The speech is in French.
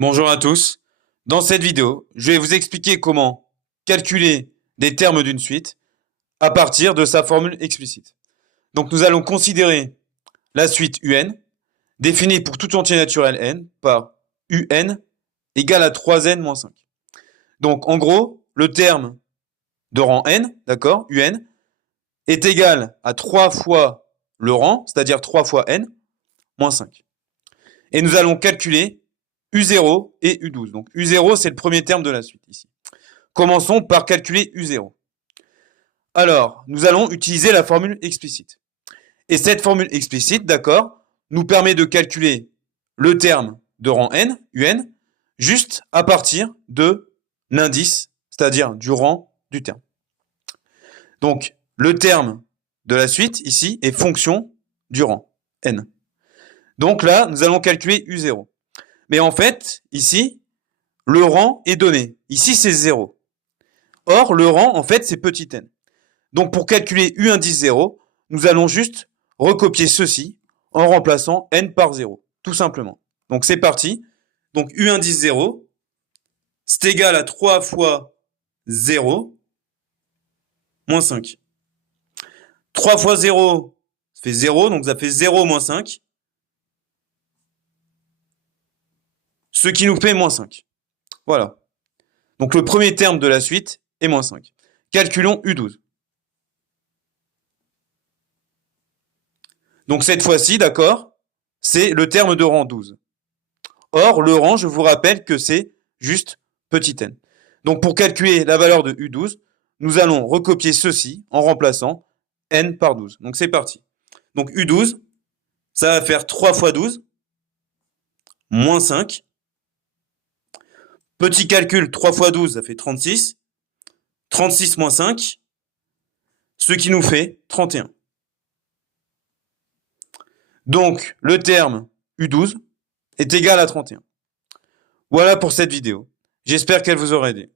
Bonjour à tous. Dans cette vidéo, je vais vous expliquer comment calculer des termes d'une suite à partir de sa formule explicite. Donc nous allons considérer la suite UN, définie pour tout entier naturel n par UN égale à 3n moins 5. Donc en gros, le terme de rang n, d'accord, UN, est égal à 3 fois le rang, c'est-à-dire 3 fois n, moins 5. Et nous allons calculer U0 et U12. Donc U0, c'est le premier terme de la suite ici. Commençons par calculer U0. Alors, nous allons utiliser la formule explicite. Et cette formule explicite, d'accord, nous permet de calculer le terme de rang n, UN, juste à partir de l'indice, c'est-à-dire du rang du terme. Donc, le terme de la suite, ici, est fonction du rang, n. Donc là, nous allons calculer U0. Mais en fait, ici, le rang est donné. Ici, c'est 0. Or, le rang, en fait, c'est petit n. Donc, pour calculer U indice 0, nous allons juste recopier ceci en remplaçant n par 0, tout simplement. Donc, c'est parti. Donc, U indice 0, c'est égal à 3 fois 0 moins 5. 3 fois 0, ça fait 0, donc ça fait 0 moins 5. Ce qui nous fait moins 5. Voilà. Donc, le premier terme de la suite est moins 5. Calculons U12. Donc cette fois-ci, d'accord, c'est le terme de rang 12. Or, le rang, je vous rappelle que c'est juste petit n. Donc pour calculer la valeur de U12, nous allons recopier ceci en remplaçant n par 12. Donc c'est parti. Donc U12, ça va faire 3 fois 12, moins 5. Petit calcul, 3 fois 12, ça fait 36. 36 moins 5, ce qui nous fait 31. Donc le terme U12 est égal à 31. Voilà pour cette vidéo. J'espère qu'elle vous aura aidé.